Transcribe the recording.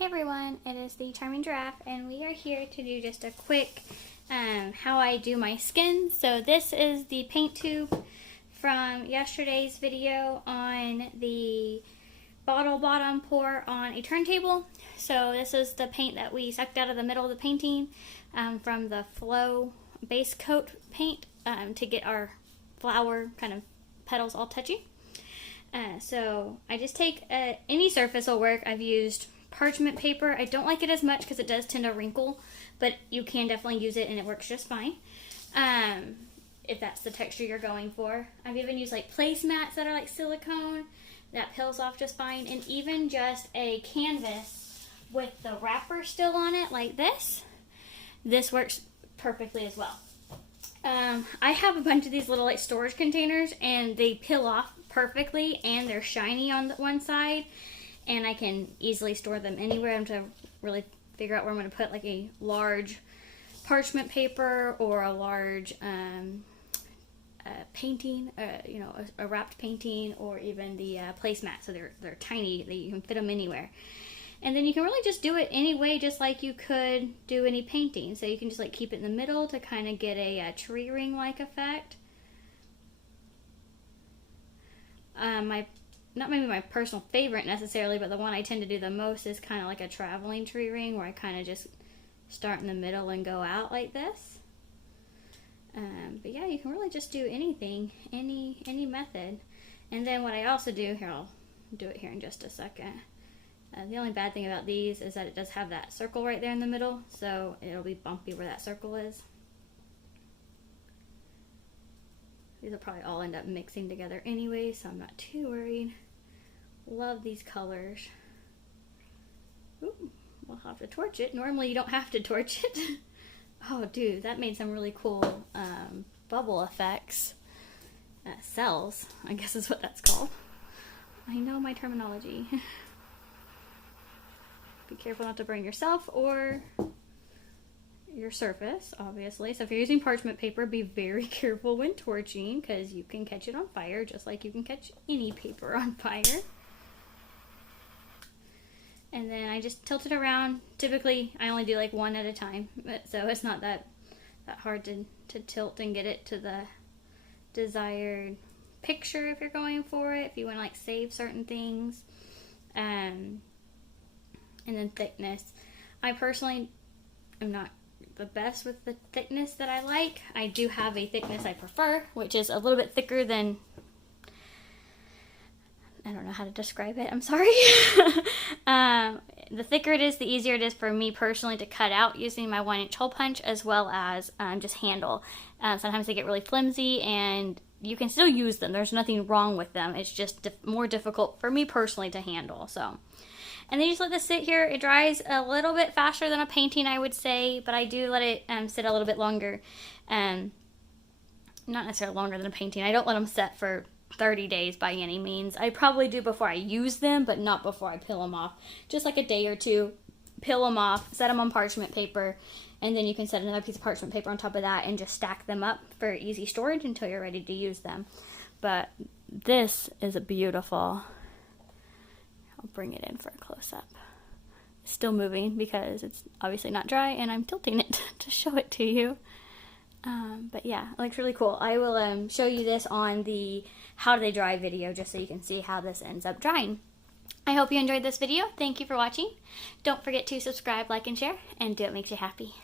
Hey everyone, it is the Charming Giraffe and we are here to do just a quick how I do my skin. So this is the paint tube from yesterday's video on the bottle bottom pour on a turntable. So this is the paint that we sucked out of the middle of the painting from the Flow base coat paint to get our flower kind of petals all touchy. So I just take any surface will work. I've used parchment paper. I don't like it as much because it does tend to wrinkle, but you can definitely use it and it works just fine if that's the texture you're going for. I've even used like placemats that are like silicone that peels off just fine, and even just a canvas with the wrapper still on it like this works perfectly as well. I have a bunch of these little like storage containers and they peel off perfectly and they're shiny on the one side, and I can easily store them anywhere. I'm trying to really figure out where I'm going to put like a large parchment paper or a large painting, a wrapped painting, or even the placemat. So they're tiny, that you can fit them anywhere. And then you can really just do it any way, just like you could do any painting. So you can just like keep it in the middle to kind of get a tree ring like effect. Not maybe my personal favorite necessarily, but the one I tend to do the most is kind of like a traveling tree ring, where I kind of just start in the middle and go out like this. But yeah, you can really just do anything, any method. And then what I also do here, I'll do it here in just a second. The only bad thing about these is that it does have that circle right there in the middle, so it'll be bumpy where that circle is. These will probably all end up mixing together anyway, so I'm not too worried. Love these colors. Ooh, we'll have to torch it. Normally you don't have to torch it. Oh dude, that made some really cool bubble effects. Cells, I guess is what that's called. I know my terminology. Be careful not to burn yourself or your surface, obviously. So if you're using parchment paper, be very careful when torching, because you can catch it on fire just like you can catch any paper on fire. And then I just tilt it around. Typically I only do like one at a time, so it's not that hard to tilt and get it to the desired picture if you're going for it, if you want to like save certain things. And then thickness. I personally am not the best with the thickness that I like. I do have a thickness I prefer, which is a little bit thicker than, I don't know how to describe it, I'm sorry. The thicker it is, the easier it is for me personally to cut out using my 1-inch hole punch, as well as just handle. Sometimes they get really flimsy and you can still use them. There's nothing wrong with them. It's just more difficult for me personally to handle. So, and then you just let this sit here. It dries a little bit faster than a painting, I would say, but I do let it sit a little bit longer. Not necessarily longer than a painting. I don't let them set for 30 days by any means. I probably do before I use them, but not before I peel them off. Just like a day or two, peel them off, set them on parchment paper, and then you can set another piece of parchment paper on top of that and just stack them up for easy storage until you're ready to use them. But this is a beautiful... I'll bring it in for a close-up. It's still moving because it's obviously not dry and I'm tilting it to show it to you. But yeah, it looks really cool. I will show you this on the how do they dry video just so you can see how this ends up drying. I hope you enjoyed this video. Thank you for watching. Don't forget to subscribe, like, and share, and do what makes you happy.